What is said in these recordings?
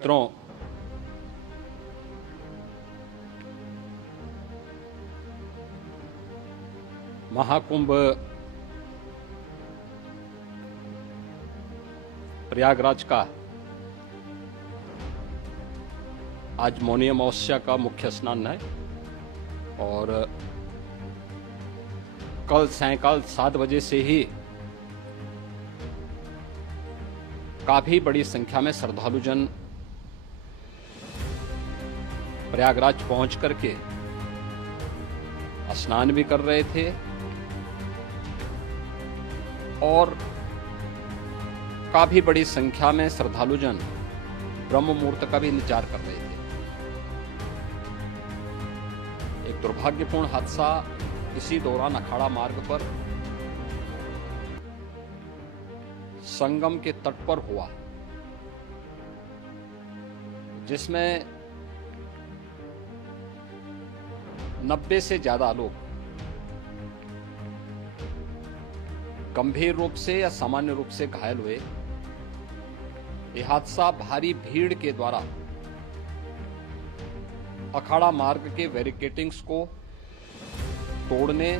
मित्रों, महाकुंभ प्रयागराज का आज मौनी अमावस्या का मुख्य स्नान है और कल सायंकाल 7 बजे से ही काफी बड़ी संख्या में श्रद्धालुजन प्रयागराज पहुंच करके स्नान भी कर रहे थे और काफी बड़ी संख्या में श्रद्धालुजन ब्रह्म मुहूर्त का भी इंतजार कर रहे थे। एक दुर्भाग्यपूर्ण हादसा इसी दौरान अखाड़ा मार्ग पर संगम के तट पर हुआ, जिसमें 90 से ज्यादा लोग गंभीर रूप से या सामान्य रूप से घायल हुए। यह हादसा भारी भीड़ के द्वारा अखाड़ा मार्ग के बैरिकेडिंग्स को तोड़ने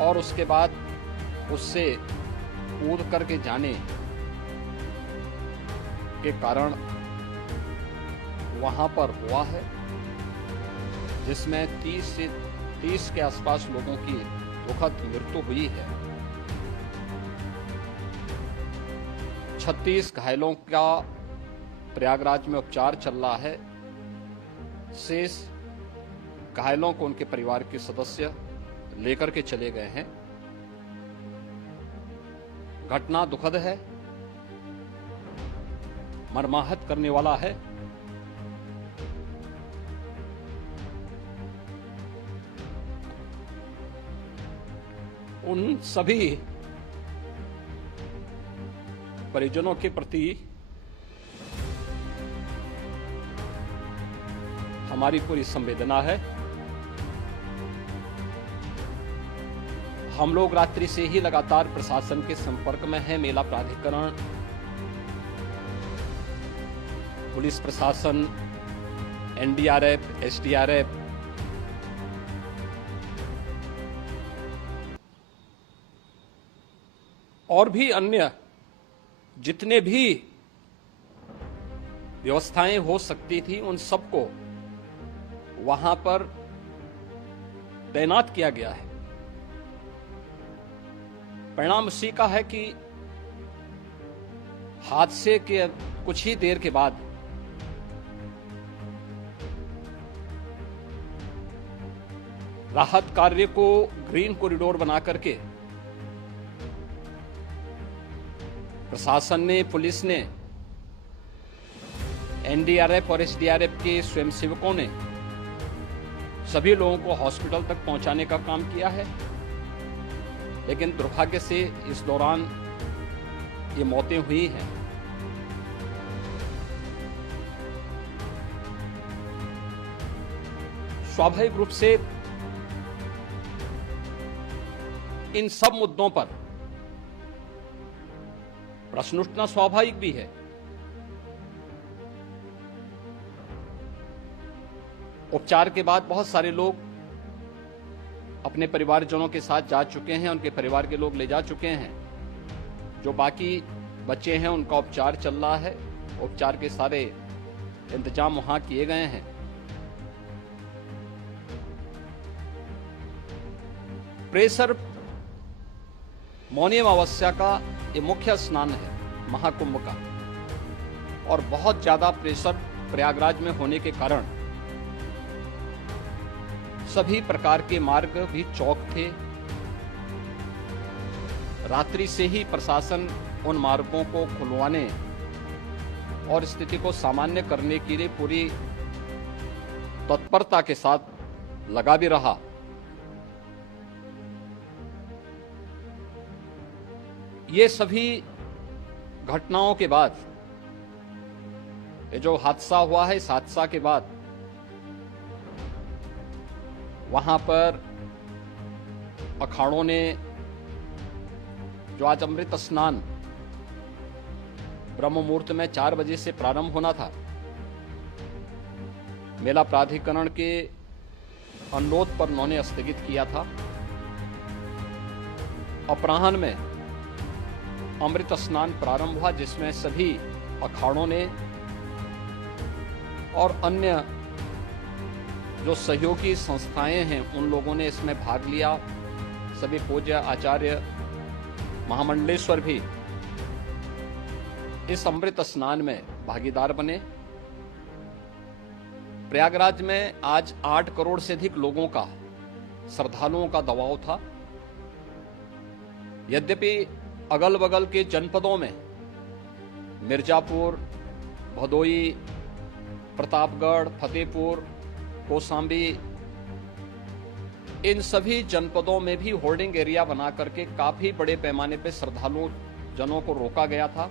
और उसके बाद उससे कूद करके जाने के कारण वहां पर हुआ है, जिसमें 30 के आसपास लोगों की दुखद मृत्यु हुई है। 36 घायलों का प्रयागराज में उपचार चल रहा है। शेष घायलों को उनके परिवार के सदस्य लेकर के चले गए हैं। घटना दुखद है, मर्माहत करने वाला है। उन सभी परिजनों के प्रति हमारी पूरी संवेदना है। हम लोग रात्रि से ही लगातार प्रशासन के संपर्क में हैं। मेला प्राधिकरण, पुलिस प्रशासन, एनडीआरएफ, एसडीआरएफ, और भी अन्य जितने भी व्यवस्थाएं हो सकती थी उन सबको वहां पर तैनात किया गया है। परिणाम उसी का है कि हादसे के कुछ ही देर के बाद राहत कार्य को ग्रीन कॉरिडोर बना करके प्रशासन ने, पुलिस ने, एनडीआरएफ और एसडीआरएफ के स्वयंसेवकों ने सभी लोगों को हॉस्पिटल तक पहुंचाने का काम किया है। लेकिन दुर्भाग्य से इस दौरान ये मौतें हुई हैं। स्वाभाविक रूप से इन सब मुद्दों पर प्रश्न उठना स्वाभाविक भी है। उपचार के बाद बहुत सारे लोग अपने परिवारजनों के साथ जा चुके हैं, उनके परिवार के लोग ले जा चुके हैं। जो बाकी बच्चे हैं उनका उपचार चल रहा है। उपचार के सारे इंतजाम वहां किए गए हैं। प्रेशर मौनी अमावस्या का ये मुख्य स्नान है महाकुंभ का, और बहुत ज्यादा प्रेशर प्रयागराज में होने के कारण सभी प्रकार के मार्ग भी चौक थे। रात्रि से ही प्रशासन उन मार्गों को खुलवाने और स्थिति को सामान्य करने के लिए पूरी तत्परता के साथ लगा भी रहा। ये सभी घटनाओं के बाद, ये जो हादसा हुआ है, इस हादसा के बाद वहां पर अखाड़ों ने जो आज अमृत स्नान ब्रह्म मुहूर्त में 4 बजे से प्रारंभ होना था। मेला प्राधिकरण के अनुरोध पर उन्होंने स्थगित किया था। अपराह्न में अमृत स्नान प्रारंभ हुआ, जिसमें सभी अखाड़ों ने और अन्य जो सहयोगी संस्थाएं हैं उन लोगों ने इसमें भाग लिया। सभी पूज्य आचार्य महामंडलेश्वर भी इस अमृत स्नान में भागीदार बने। प्रयागराज में आज 8 करोड़ से अधिक लोगों का, श्रद्धालुओं का दबाव था। यद्यपि अगल बगल के जनपदों में मिर्जापुर, भदोई, प्रतापगढ़, फतेहपुर, कौशाम्बी, इन सभी जनपदों में भी होर्डिंग एरिया बना करके काफी बड़े पैमाने पर श्रद्धालुओं जनों को रोका गया था,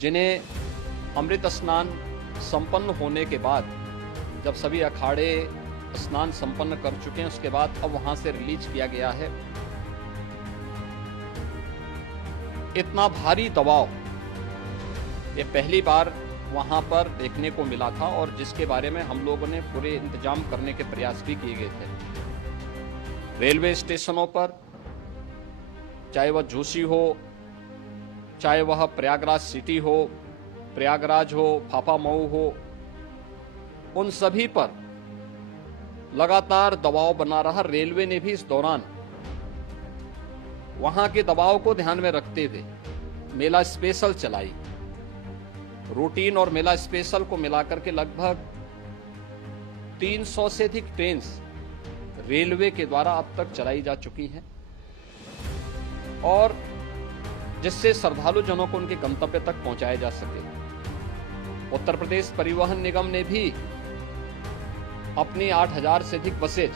जिन्हें अमृत स्नान संपन्न होने के बाद, जब सभी अखाड़े स्नान संपन्न कर चुके हैं, उसके बाद अब वहां से रिलीज किया गया है। इतना भारी दबाव ये पहली बार वहां पर देखने को मिला था, और जिसके बारे में हम लोगों ने पूरे इंतजाम करने के प्रयास भी किए गए थे। रेलवे स्टेशनों पर, चाहे वह झूसी हो, चाहे वह प्रयागराज सिटी हो, प्रयागराज हो, फाफामऊ हो, उन सभी पर लगातार दबाव बना रहा। रेलवे ने भी इस दौरान वहां के दबाव को ध्यान में रखते हुए मेला स्पेशल चलाई। रूटीन और मेला स्पेशल को मिलाकर के लगभग 300 से अधिक ट्रेन रेलवे के द्वारा अब तक चलाई जा चुकी हैं, और जिससे श्रद्धालु जनों को उनके गंतव्य तक पहुंचाया जा सके। उत्तर प्रदेश परिवहन निगम ने भी अपनी 8000 से अधिक बसेज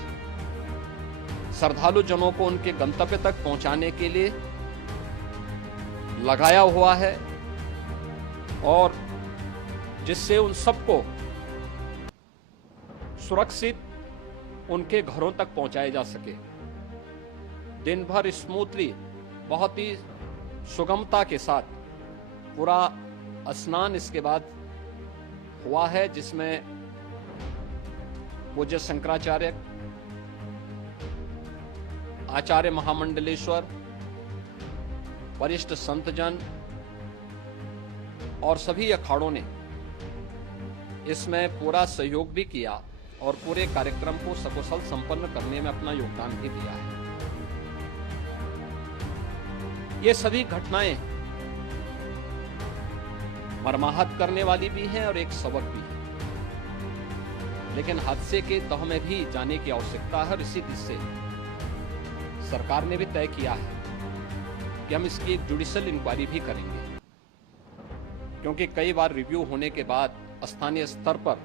श्रद्धालु जनों को उनके गंतव्य तक पहुंचाने के लिए लगाया हुआ है, और जिससे उन सबको सुरक्षित उनके घरों तक पहुंचाया जा सके। दिन भर स्मूथली, बहुत ही सुगमता के साथ पूरा स्नान इसके बाद हुआ है, जिसमें पूज्य शंकराचार्य, आचार्य महामंडलेश्वर, वरिष्ठ संतजन और सभी अखाड़ों ने इसमें पूरा सहयोग भी किया और पूरे कार्यक्रम को सकुशल संपन्न करने में अपना योगदान भी दिया है। ये सभी घटनाएं मर्माहत करने वाली भी हैं और एक सबक भी है, लेकिन हादसे के तह में भी जाने की आवश्यकता है, और इसी दिशा से सरकार ने भी तय किया है कि हम इसकी एक जुडिशियल इंक्वायरी भी करेंगे, क्योंकि कई बार रिव्यू होने के बाद, स्थानीय स्तर पर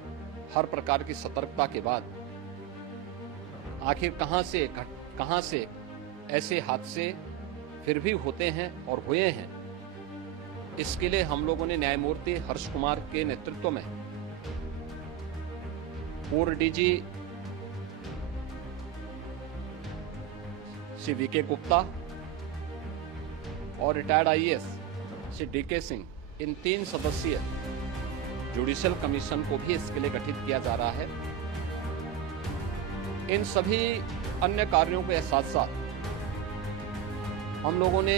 हर प्रकार की सतर्कता के बाद, आखिर कहां से ऐसे हादसे फिर भी होते हैं और हुए हैं। इसके लिए हम लोगों ने न्यायमूर्ति हर्ष कुमार के नेतृत्व में पूर्व डीजी श्री वीके गुप्ता और retired IAS Shri DK Singh, इन 3 सदस्यीय जुडिशियल कमीशन को भी इसके लिए गठित किया जा रहा है। इन सभी अन्य कार्यों के साथ साथ हम लोगों ने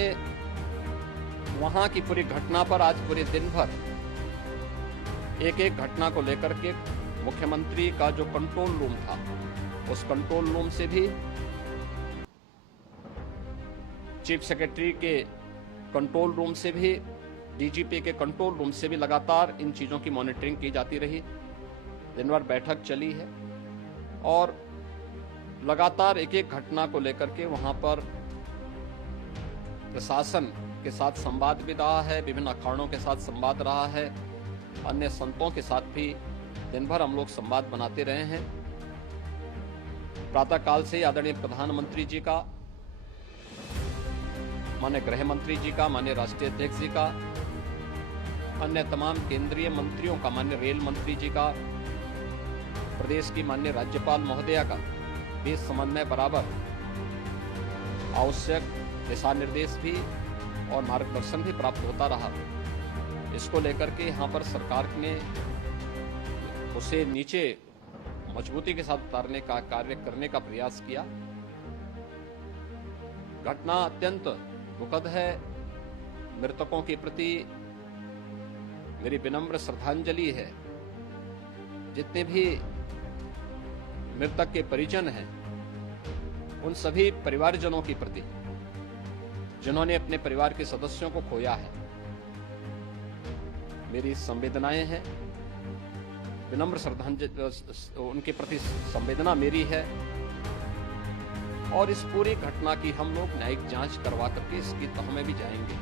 वहां की पूरी घटना पर आज पूरे दिन भर एक एक घटना को लेकर के मुख्यमंत्री का जो कंट्रोल रूम था, उस कंट्रोल रूम से भी, चीफ सेक्रेटरी के कंट्रोल रूम से भी, डीजीपी के कंट्रोल रूम से भी लगातार इन चीजों की मॉनिटरिंग की जाती रही। दिन भर बैठक चली है और लगातार एक एक घटना को लेकर के वहां पर प्रशासन के साथ संवाद भी रहा है, विभिन्न अखाड़ों के साथ संवाद रहा है, अन्य संतों के साथ भी दिन भर हम लोग संवाद बनाते रहे हैं। प्रातः काल से आदरणीय प्रधानमंत्री जी का, माननीय गृह मंत्री जी का, माननीय राष्ट्रीय अध्यक्ष जी का, अन्य तमाम केंद्रीय मंत्रियों का, माननीय रेल मंत्री जी का, प्रदेश की माननीय राज्यपाल महोदया का भी समन्वय बराबर आवश्यक दिशा निर्देश भी और मार्गदर्शन भी प्राप्त होता रहा। इसको लेकर के यहाँ पर सरकार ने उसे नीचे मजबूती के साथ उतारने का कार्य करने का प्रयास किया। घटना अत्यंत दुखद है। मृतकों के प्रति मेरी विनम्र श्रद्धांजलि है। जितने भी मृतक के परिजन हैं, उन सभी परिवारजनों के प्रति जिन्होंने अपने परिवार के सदस्यों को खोया है, मेरी संवेदनाएं हैं। विनम्र श्रद्धांजलि उनके प्रति संवेदना मेरी है। और इस पूरी घटना की हम लोग न्यायिक जांच करवा करके इसकी तह में भी जाएंगे।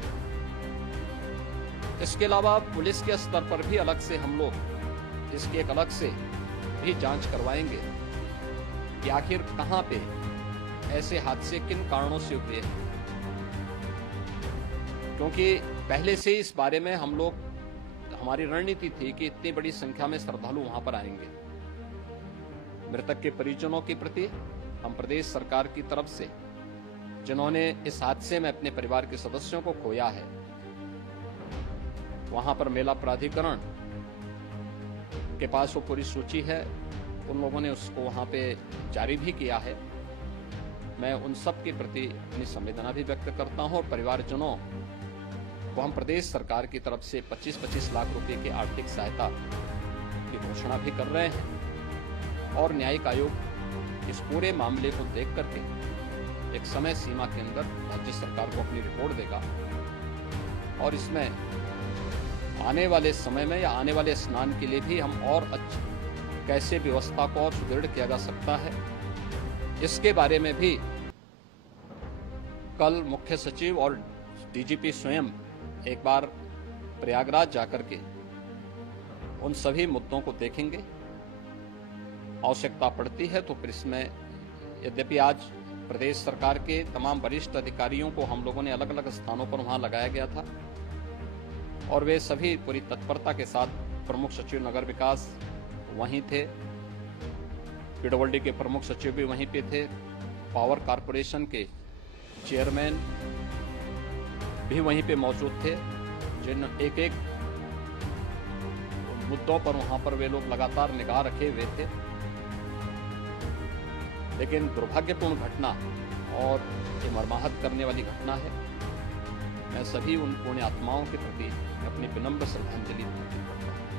इसके अलावा पुलिस के स्तर पर भी अलग से हम लोग इसकी एक अलग से भी जांच करवाएंगे कि आखिर कहां पे ऐसे हादसे किन कारणों से हुए हैं, क्योंकि पहले से इस बारे में हम लोग हमारी रणनीति थी कि इतनी बड़ी संख्या में श्रद्धालु वहां पर आएंगे। मृतक के परिजनों के प्रति हम प्रदेश सरकार की तरफ से, जिन्होंने इस हादसे में अपने परिवार के सदस्यों को खोया है, वहां पर मेला प्राधिकरण के पास वो पूरी सूची है, उन लोगों ने उसको वहां पे जारी भी किया है। मैं उन सब के प्रति अपनी संवेदना भी व्यक्त करता हूं और परिवारजनों को हम प्रदेश सरकार की तरफ से 25-25 लाख रुपए की आर्थिक सहायता की घोषणा भी कर रहे हैं। और न्यायिक आयोग इस पूरे मामले को देख करके एक समय सीमा के अंदर राज्य सरकार को अपनी रिपोर्ट देगा और इसमें आने वाले समय में या आने वाले स्नान के लिए भी हम और कैसे व्यवस्था को और सुदृढ़ किया जा सकता है, इसके बारे में भी कल मुख्य सचिव और डीजीपी स्वयं एक बार प्रयागराज जाकर के उन सभी मुद्दों को देखेंगे। आवश्यकता पड़ती है तो फिर इसमें, यद्यपि आज प्रदेश सरकार के तमाम वरिष्ठ अधिकारियों को हम लोगों ने अलग अलग स्थानों पर वहां लगाया गया था और वे सभी पूरी तत्परता के साथ, प्रमुख सचिव नगर विकास वहीं थे, पीडब्ल्यूडी के प्रमुख सचिव भी वहीं पे थे, पावर कारपोरेशन के चेयरमैन भी वहीं पे मौजूद थे, जिन एक एक मुद्दों पर वहां पर वे लोग लगातार निगाह रखे हुए थे। लेकिन दुर्भाग्यपूर्ण घटना और ये मर्माहत करने वाली घटना है। मैं सभी उन पुण्य आत्माओं के प्रति अपनी विनम्र श्रद्धांजलि